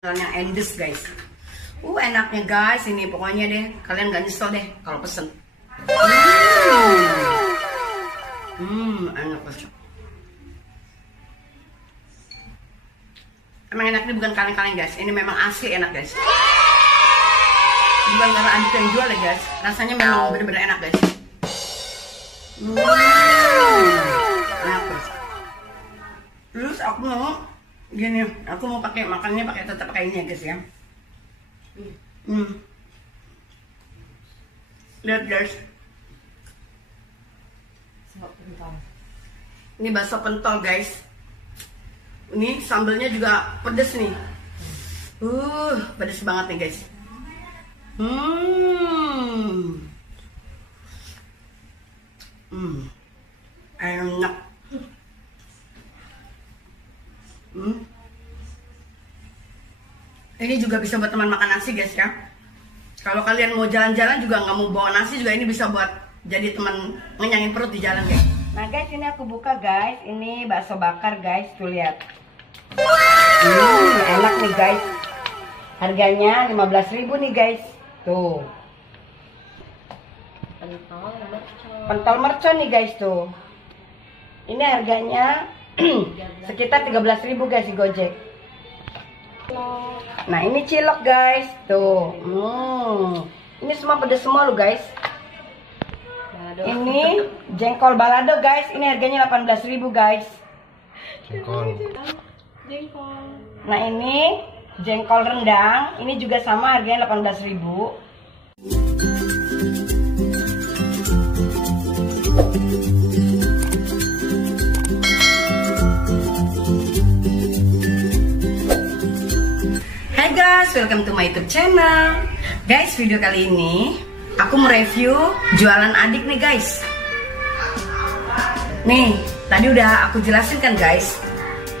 Yang endes guys. Enaknya guys, ini pokoknya deh, kalian gak nyesel deh kalau pesen. Enak banget. Emang enaknya bukan kaleng-kaleng guys, ini memang asli enak guys. Bukan karena Adit yang jual ya guys, rasanya memang bener-bener enak guys. Enak guys. Terus aku mau gini, aku mau pakai makannya tetap pakai ini ya guys ya. Lihat guys. Ini bakso pentol guys. Ini sambelnya juga pedes nih. Pedes banget nih guys. Enak. Ini juga bisa buat teman makan nasi guys ya. Kalau kalian mau jalan-jalan juga nggak mau bawa nasi juga ini bisa buat jadi teman ngenyangin perut di jalan guys. Nah guys, ini aku buka guys. Ini bakso bakar guys, tuh lihat. Enak nih guys. Harganya 15.000 nih guys. Tuh. Pentol mercon nih guys tuh. Ini harganya sekitar 13.000 guys di Gojek. Nah ini cilok guys tuh. Ini semua pedes semua lo guys. Ini jengkol balado guys. Ini harganya 18.000 guys. Jengkol. Nah ini jengkol rendang. Ini juga sama harganya 18.000. Hai guys, welcome to my YouTube channel. Guys, video kali ini aku mau review jualan adik nih guys. Nih, tadi udah aku jelasin kan guys,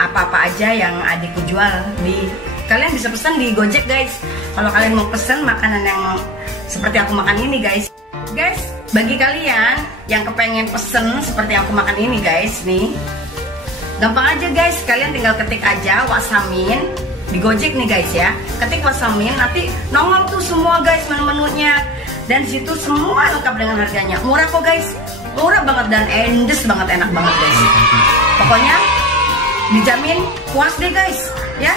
apa-apa aja yang adikku jual kalian bisa pesan di Gojek guys. Kalau kalian mau pesan makanan yang seperti aku makan ini guys. Guys, bagi kalian yang kepengen pesen seperti aku makan ini guys, nih gampang aja guys, kalian tinggal ketik aja Wasamin di Gojek nih guys ya. Ketik Wasamin, nanti nongol tuh semua guys menu-menunya. Dan situ semua lengkap dengan harganya. Murah kok guys, murah banget dan endes banget, enak banget guys. Pokoknya dijamin puas deh guys ya.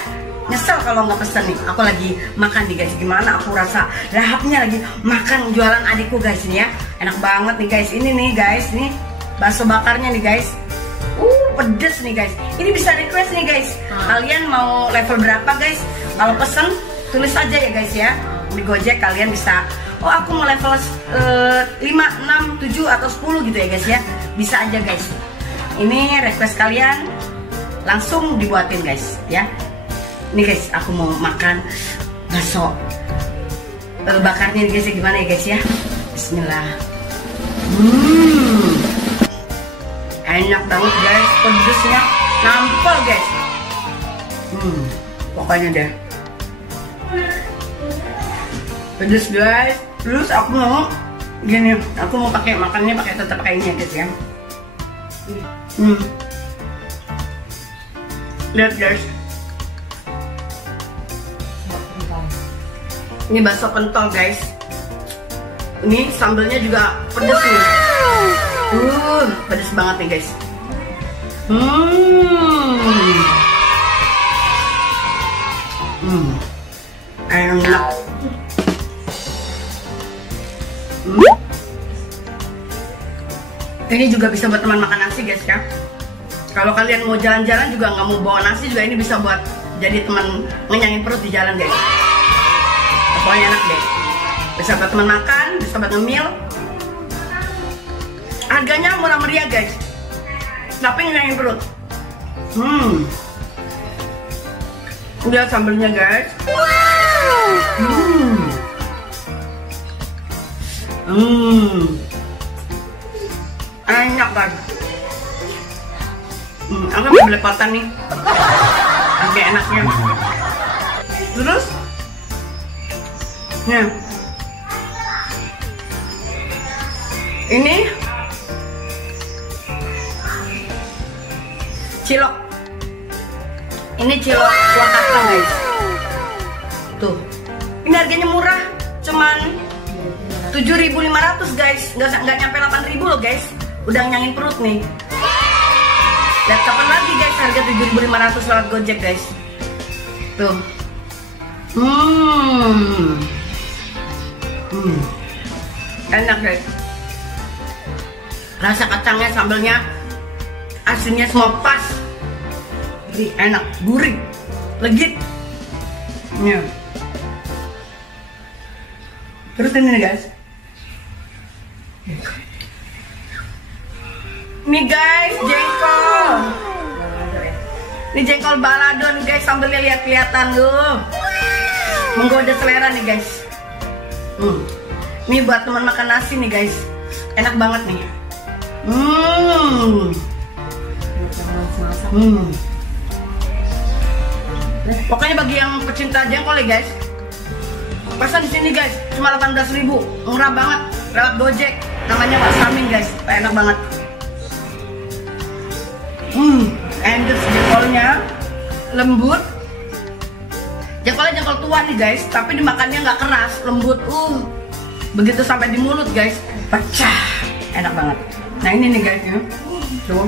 Nyesel kalau nggak pesen nih. Aku lagi makan nih guys, gimana aku rasa lahapnya lagi makan jualan adikku guys nih ya. Enak banget nih guys. Ini nih guys, nih bakso bakarnya nih guys. Pedes nih guys. Ini bisa request nih guys. Kalian mau level berapa guys? Kalau pesen tulis aja ya guys ya. Di Gojek kalian bisa, oh aku mau level 5, 6, 7 atau 10 gitu ya guys ya. Bisa aja guys. Ini request kalian langsung dibuatin guys ya. Nih guys, aku mau makan bakso bakarnya nih guys ya. Gimana ya guys ya? Bismillah. Enak banget guys, pedesnya nampol guys. Pokoknya deh pedes guys. Terus aku mau gini, aku mau pakai makannya tetap pakai ini ya guys ya. Lihat guys. Ini bakso pentol guys. Ini sambelnya juga pedes nih. Pedes banget nih guys. Enak. Ini juga bisa buat teman makan nasi guys ya. Kalau kalian mau jalan-jalan juga nggak mau bawa nasi juga ini bisa buat jadi teman ngenyangin perut di jalan guys. Pokoknya enak deh. Bisa buat teman makan, bisa buat ngemil. Harganya murah meriah guys, tapi ngenyangin perut. Lihat sambelnya guys. Enak guys. Aku mau belepotan nih. Agak enaknya. Terus nih, ini cilok. Ini cilok kuah kacang guys. Tuh, ini harganya murah, cuman 7.500 guys, nggak nyampe 8.000 loh guys. Udah nyangin perut nih. Lihat kapan lagi guys harga 7.500 lewat Gojek guys. Tuh. Enak guys. Rasa kacangnya, sambelnya, asinnya semua pas. Jadi enak, gurih, legit. Terus ini nih guys. Nih guys, jengkol. Ini jengkol balado nih guys, sambelnya lihat-lihatan loh. Menggoda selera nih guys. Ini buat teman makan nasi nih guys. Enak banget nih. Pokoknya bagi yang pecinta jengkol ya guys, pesan di sini guys, cuma 18.000, murah banget, lewat Gojek. Namanya Pak Samin guys, enak banget. Enders jengkolnya lembut. Jengkolnya jengkol tua nih guys, tapi dimakannya nggak keras, lembut. Begitu sampai di mulut guys, pecah, enak banget. Nah ini nih guys, ya. Tuh.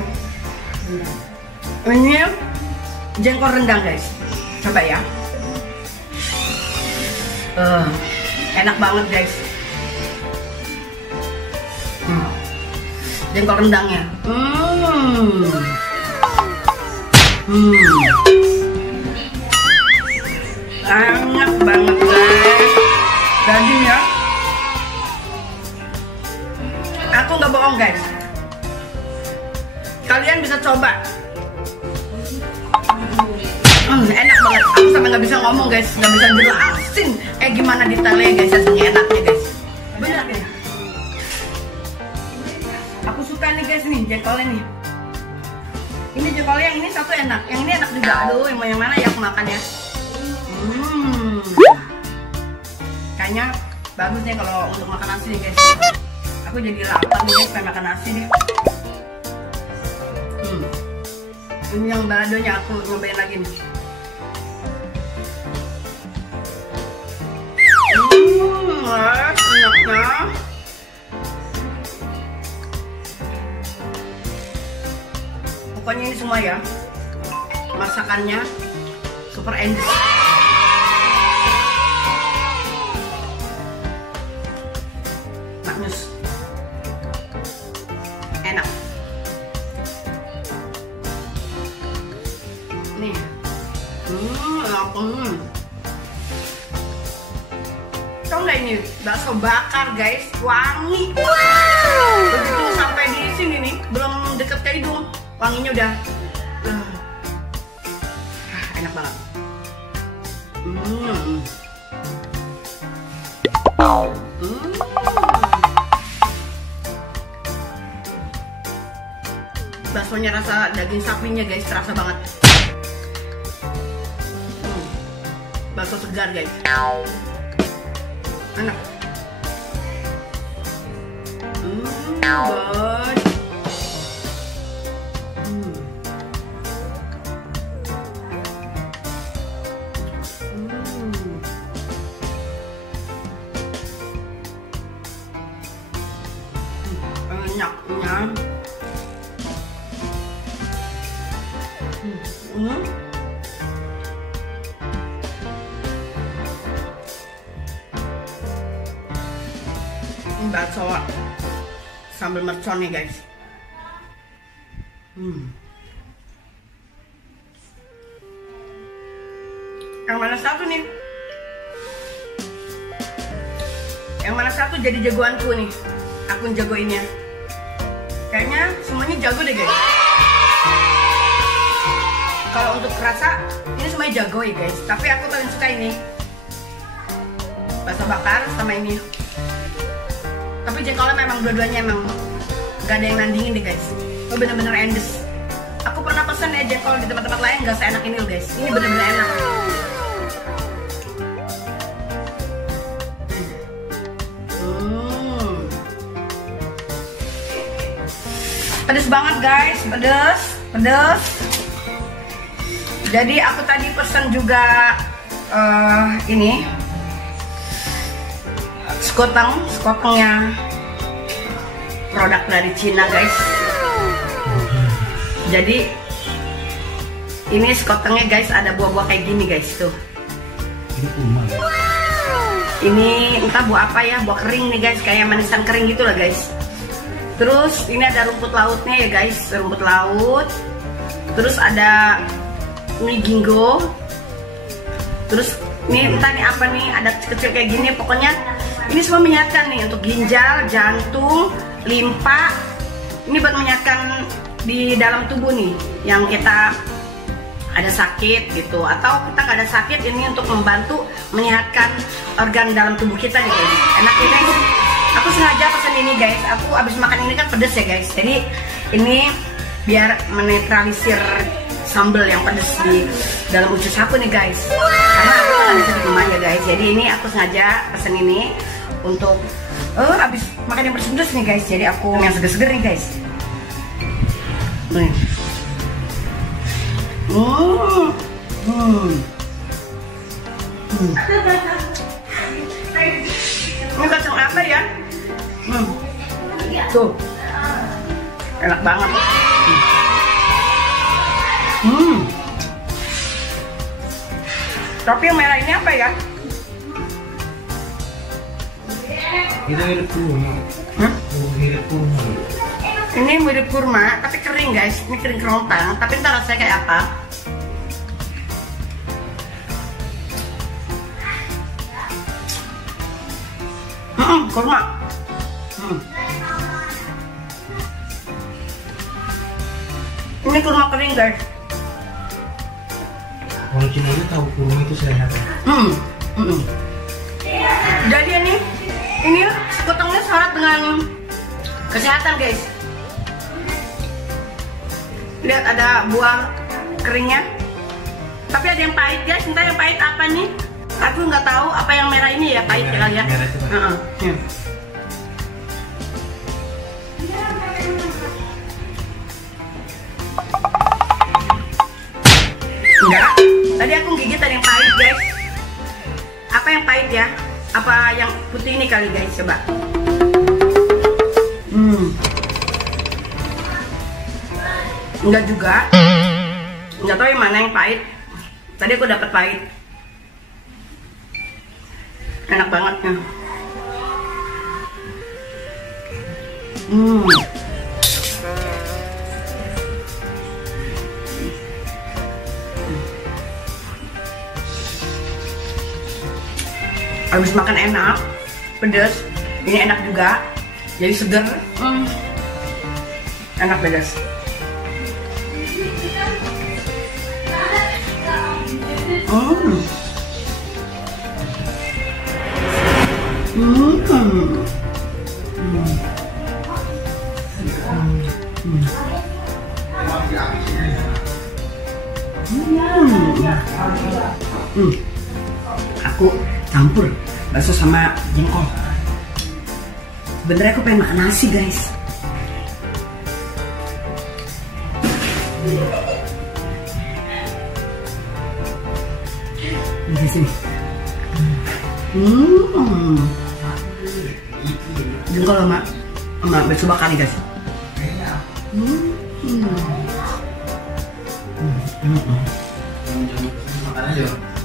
Ini jengkol rendang guys, coba ya. Enak banget guys. Jengkol rendangnya. Enak banget guys. Daging ya. Aku nggak bohong guys. Kalian bisa coba. Enak banget. Aku sampai nggak bisa ngomong guys, nggak bisa jelasin gimana detailnya guys, rasanya enaknya guys. Bener deh. Aku suka nih guys nih jengkolnya nih. Ini jengkolnya yang ini satu enak, yang ini enak juga. Aduh, yang mana ya aku makan ya. Kayaknya bagus nih kalau untuk makan nasi nih guys. Aku jadi lapar nih guys, pengen makan nasi nih. Ini yang baladonya aku nyobain lagi nih. Enaknya. Pokoknya ini semua ya, masakannya super enak. Maknyus. Enak. Nih. Tau nggak ini bakso bakar guys, wangi. Begitu sampai di sini nih, belum deket ke hidung, wanginya udah enak banget. Baksonya rasa daging sapinya guys, terasa banget. Bakso segar guys, enak. Bos. Enyaknya. Bakso sambal mercon nih guys. Yang mana satu nih? Yang mana satu jadi jagoanku nih? Aku jagoinnya. Kayaknya semuanya jago deh guys. Kalau untuk rasa ini semuanya jago ya guys. Tapi aku paling suka ini, bakso bakar sama ini. Tapi jengkolnya memang dua-duanya emang gak ada yang nandingin deh guys. Oh bener-bener endes. Aku pernah pesen ya jengkol di tempat-tempat lain gak seenak ini loh guys. Ini bener-bener enak. Pedes banget guys, pedes. Jadi aku tadi pesen juga ini sekotengnya produk dari Cina guys. Jadi ini sekotengnya guys, ada buah-buah kayak gini guys tuh. Ini entah buah apa ya, buah kering nih guys, kayak manisan kering gitu lah guys. Terus ini ada rumput lautnya ya guys, rumput laut. Terus ada ini ginkgo. Terus ini entah nih apa nih, ada kecil kayak gini. Pokoknya ini semua menyehatkan nih untuk ginjal, jantung, limpa. Ini buat menyehatkan di dalam tubuh nih, yang kita ada sakit gitu, atau kita nggak ada sakit, ini untuk membantu menyehatkan organ dalam tubuh kita nih guys. Enak ya guys. Aku sengaja pesan ini guys. Aku abis makan ini kan pedes ya guys. Jadi ini biar menetralisir sambal yang pedes di dalam usus aku nih guys. Karena aku kan ada di rumah ya guys. Jadi ini aku sengaja pesan ini untuk abis makan yang pedes nih guys. Jadi aku yang seger-seger nih guys. Nih. Ini kacang apa ya? Tuh, enak banget. Tapi yang merah ini apa ya? Itu mirip kurma. Mirip kurma. Ini mirip kurma, tapi kering guys. Ini kering kerontang. Tapi ntar rasanya kayak apa? Kurma. Ini kurma kering guys. Orang Cina itu tahu kurma itu sehat. Jadi ini sekotengnya syarat dengan kesehatan guys. Lihat ada buah keringnya. Tapi ada yang pahit guys. Entah yang pahit apa nih. Aku nggak tahu apa yang merah ini ya, pahit ya kali ya. Enggak. Tadi aku gigit ada yang pahit guys. Apa yang pahit ya? Apa yang putih ini kali guys, coba. Enggak juga. Enggak tahu yang mana yang pahit. Tadi aku dapat pahit. Enak banget ya. Habis makan enak, pedas. Ini enak juga, jadi seger. Enak pedas. Aku campur bakso sama jengkol. Sebenarnya aku pengen makan nasi guys. Di sini. Jengkol sama bakso bakar nih guys.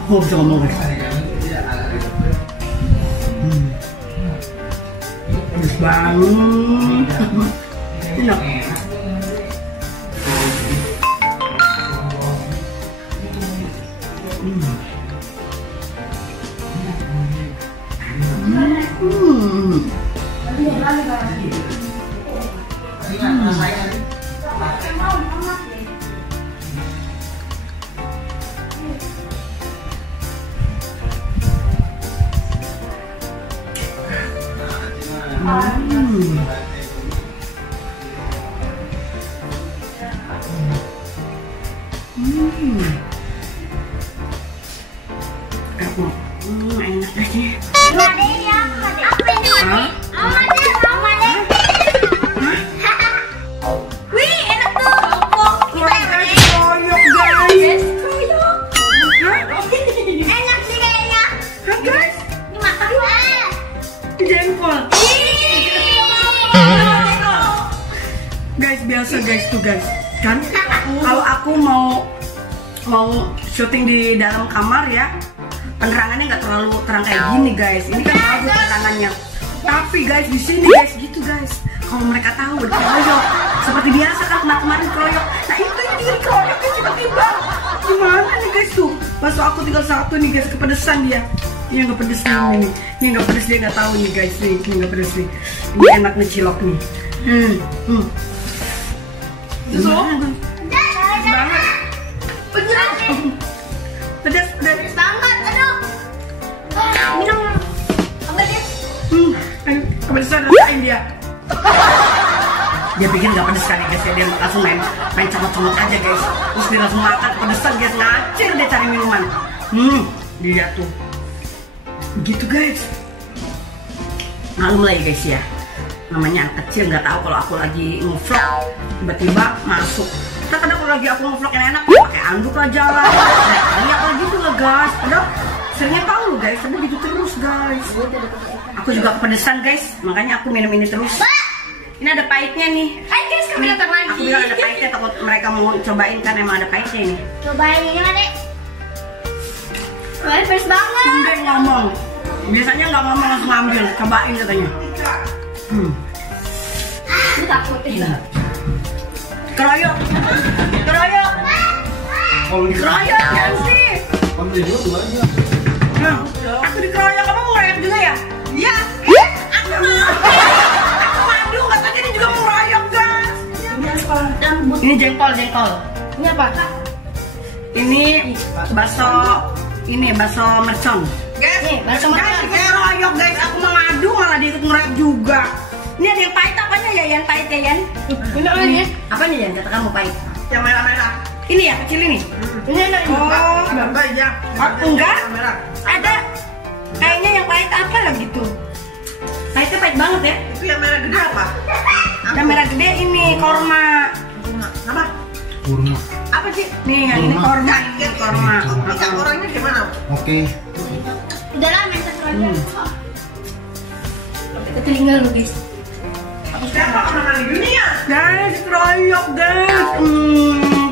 Aku bisa ngomong guys. Pedas banget. Enak. Enak aja. Wih, enak tuh. Kita Koyok guys. enak sih. biasa guys tuh guys. Kan kalau aku mau syuting di dalam kamar ya, penerangannya nggak terlalu terang kayak gini guys. Ini kan bagus penerangannya. Tapi guys di sini guys gitu guys. Kalau mereka tahu dikeroyok, seperti biasa kan kemarin keroyok. Nah itu yang dikeroyok guys tiba-tiba. Gimana nih guys tuh? Bakso aku tinggal satu nih guys, kepedesan dia. Ini nggak pedes nih ini. Ini nggak pedes, dia nggak tahu nih guys nih. Ini nggak pedes nih. Ini enak nih cilok nih. Susu? Banget. Pedas Banget, aduh. Minum. Apa dia? Kepedesan rasain dia. Dia pikir nggak pedes kali guys ya, dia langsung main comot-comot aja guys. Terus dia langsung makan kepedesan guys, ngacir dia cari minuman. Dia tuh begitu guys. Malum lagi guys ya, namanya anak kecil nggak tahu kalau aku lagi ngevlog tiba-tiba masuk. Kadang kalau lagi aku ngevlog yang enak pakai anduk lah jalan, lihat lagi gitu lah guys. Padahal seringnya tahu loh guys, tapi gitu terus guys. Aku juga kepedesan guys, makanya aku minum ini terus. Ini ada pahitnya nih. Ayo guys, kami datang lagi. Aku bilang ada pahitnya, takut mereka mau cobain kan emang ada pahitnya ini. Cobain ini mana? Wah, fresh banget. Tumben ngomong. Biasanya nggak ngomong langsung ambil, cobain katanya. Aku takut ya. Keroyok. Keroyok kan sih. Kamu juga dua aja. Aku dikeroyok, kamu mau ngeroyok juga ya? Iya. Aku madu, katanya ini juga mau ngeroyok guys. Ini jengkol. Ini apa? Ini bakso mercon. Nih, bakso mercon. Guys, ngeroyok guys, aku mau ngadu malah dia ikut ngeroyok juga. Ini ada yang pahit apanya ya, Yan? Pahit ya, Yan? Ini Apa nih, Yan? Kata kamu pahit. Yang merah-merah. Ini ya, kecil ini? ini enak. Oh, Enggak ya. enggak? Merah. Ada. Kayaknya yang pahit apa lah gitu. Pahitnya pahit banget ya. Itu yang merah gede apa? Yang merah gede ini korma. Apa? Kurma. Apa sih? Nih, yang ini korma. Ini korma. Ikan orangnya gimana? Oke. Udah lah, main keroyok. Ke telinga lu guys. Siapa orang di dunia? Guys, keroyok guys.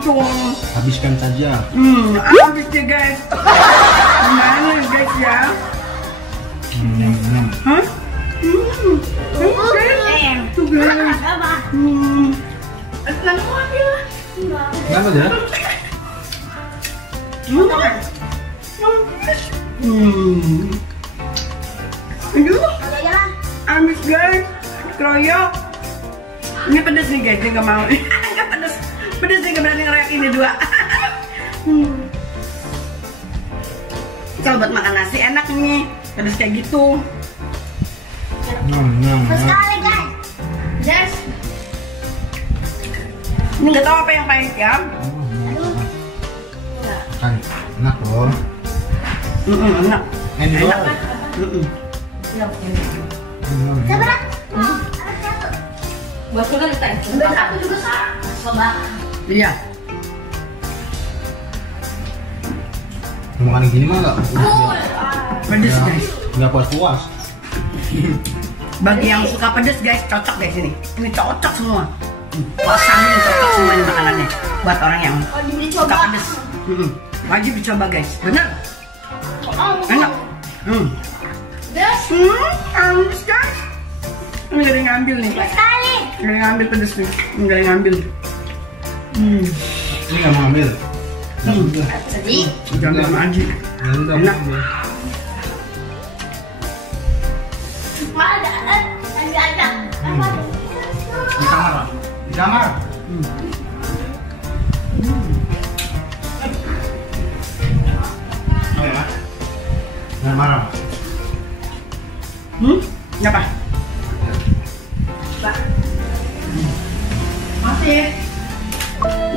Tuh. Habiskan saja. Habis deh guys. Gimana guys ya? Hah? Tuh guys. Kenapa aja? Aduh, Aja lah. habis guys. Keroyok. Ini pedes nih guys, dia nggak mau. Nggak pedes. Pedes dia nggak berani ngeroyok ini dua. Kalau buat makan nasi enak nih, pedes kayak gitu. Terus sekali guys. Yes. Ini nggak tahu apa yang pahit ya. Kan enak loh. Enak. Enak. Sabar. Buat kan teh. Aku juga sama. Coba. Iya. Makan gini mah nggak Pedes guys. nggak puas-puas. Bagi yang suka pedes guys, cocok guys ini. Ini cocok semua. Pasangan cocok semua ini makanannya. Buat orang yang suka pedes. Wajib dicoba guys. Bener? Enak. Habis guys. Ini gak ada yang ngambil nih. Sekali. Gak ada yang ngambil pedes nih. Gak ada yang ngambil. Ini nggak mau ambil. Udah. Sedih. Jangan sama Aji. Ya udah. Enak. ambil. Mana ada. Di kamar. Di kamar. Oh ya. Jangan marah. Apa? Masih.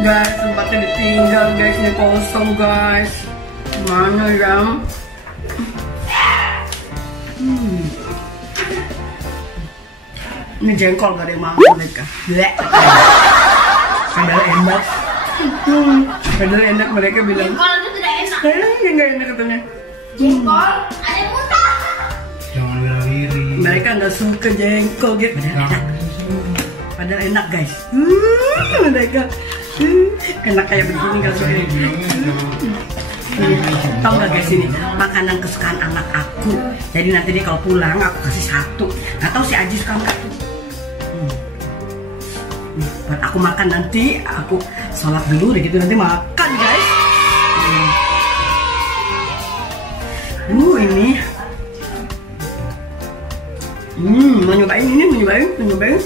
Guys, tempatnya ditinggal guys, ini kosong guys. Mana ya? Ini jengkol gak ada yang mau mereka. Blek. Padahal enak. Padahal enak mereka bilang. Jengkol itu tidak enak. Kayaknya nggak enak katanya. Jengkol ada yang muntah. Jangan wira-wiri. Mereka nggak suka jengkol gitu. Padahal enak. Padahal enak guys. Mereka enak kayak begini kalau Saya bilangnya Tahu nggak guys, ini makanan kesukaan anak aku. Jadi nanti dia kalau pulang aku kasih satu. Nggak tahu si Aji suka nggak tuh. Buat aku makan nanti, aku sholat dulu deh gitu nanti makan guys. Ini. Mau nyobain ini, mau nyobain.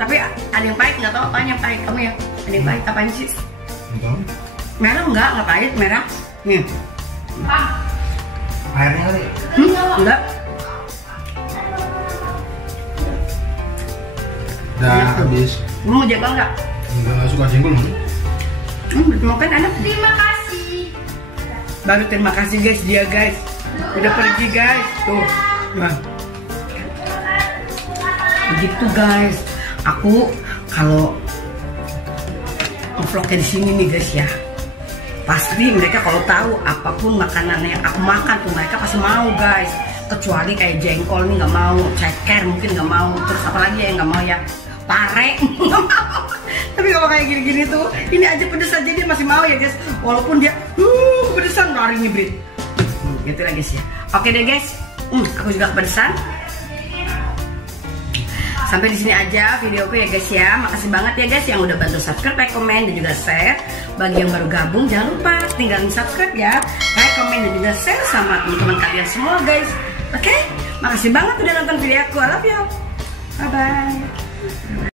Tapi ada yang pahit, nggak tahu apanya yang pahit kamu ya. Ada yang pahit apanya sih? Enggak. Merah nggak pahit, merah. Nih. Airnya kali. Enggak. Udah habis. Mau jengkol nggak? Enggak suka jengkol. Makan enak. Terima kasih. Baru terima kasih guys dia guys. Udah pergi guys. Tuh. Nah. Begitu guys. Aku kalau vlognya di sini nih guys ya. Pasti mereka kalau tahu apapun makanan yang aku makan tuh mereka pasti mau guys. Kecuali kayak jengkol nih nggak mau, ceker mungkin nggak mau, terus apalagi ya nggak mau ya, pare. Tapi kalau kayak gini-gini tuh, ini aja pedes aja dia masih mau ya guys. Walaupun dia kepedesan lari nyebrit. Gitu lah guys ya. Oke deh guys, aku juga kepedesan. Sampai di sini aja videoku ya guys ya. Makasih banget ya guys yang udah bantu subscribe, like, komen, dan juga share. Bagi yang baru gabung jangan lupa tinggalin subscribe ya, like, komen, dan juga share sama teman-teman kalian semua guys. Oke, makasih banget udah nonton video aku. I love you. Bye bye.